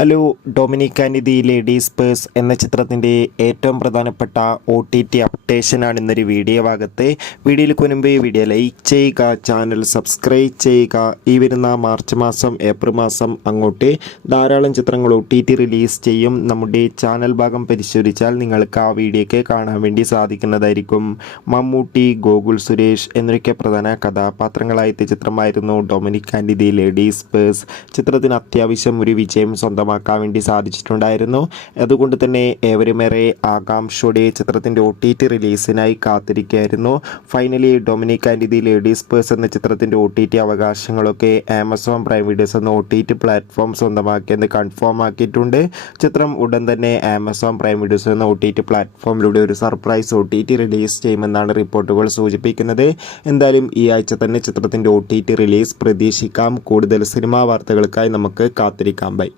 Hello, Dominic and the ladies purse എന്ന ചിത്രത്തിൻ്റെ ഏറ്റവും പ്രധാനപ്പെട്ട OTT അപ്ഡേഷനാണ് ഇന്നൊരു വീഡിയോ ഭാഗത്ത്. വീഡിയോയിലേക്ക് മുൻപ് വീഡിയോ ലൈക്ക് ചെയ്യുക, ചാനൽ സബ്സ്ക്രൈബ് ചെയ്യുക. ഈ വരുന്ന മാർച്ച് മാസം ഏപ്രിൽ മാസം അങ്ങോട്ട് ധാരാളം ചിത്രങ്ങൾ OTT റിലീസ് ചെയ്യും. നമ്മുടെ ചാനൽ ഭാഗം പരിശോധിച്ചാൽ നിങ്ങൾക്ക് ആ വീഡിയോയ്ക്ക് കാണാൻ വേണ്ടി സാധിക്കുന്നതായിരിക്കും. മമ്മൂട്ടി, ഗോകുൽ സുരേഷ് എന്നൊക്കെ പ്രധാന കഥാപാത്രങ്ങളായ ചിത്രമായിരുന്നു Dominic and the ladies purse. ചിത്രത്തിന് അത്യാവശ്യം ഒരു വിജയം സ്വന്തമാക്കാൻ വേണ്ടി സാധിച്ചിട്ടുണ്ടായിരുന്നു. അതുകൊണ്ട് തന്നെ ഏവരുമേറെ ആകാംക്ഷയോടെ ചിത്രത്തിൻ്റെ OTT റിലീസിനായി കാത്തിരിക്കുകയായിരുന്നു. Finally Dominic and the ladies purse എന്ന ചിത്രത്തിൻ്റെ OTT അവകാശങ്ങളൊക്കെ ആമസോൺ പ്രൈം വീഡിയോസ് എന്ന OTT പ്ലാറ്റ്ഫോം സ്വന്തമാക്കിയെന്ന് കൺഫേം ആക്കിയിട്ടുണ്ട്. ചിത്രം ഉടൻ തന്നെ ആമസോൺ പ്രൈം വീഡിയോസ് എന്ന OTT പ്ലാറ്റ്ഫോമിലൂടെ ഒരു സർപ്രൈസ് OTT റിലീസ് ചെയ്യുമെന്നാണ് റിപ്പോർട്ടുകൾ സൂചിപ്പിക്കുന്നത്. എന്തായാലും ഈ ആഴ്ച തന്നെ ചിത്രത്തിൻ്റെ OTT റിലീസ് പ്രതീക്ഷിക്കാം. കൂടുതൽ സിനിമാ വാർത്തകൾക്കായി നമുക്ക് കാത്തിരിക്കാം. ബൈ.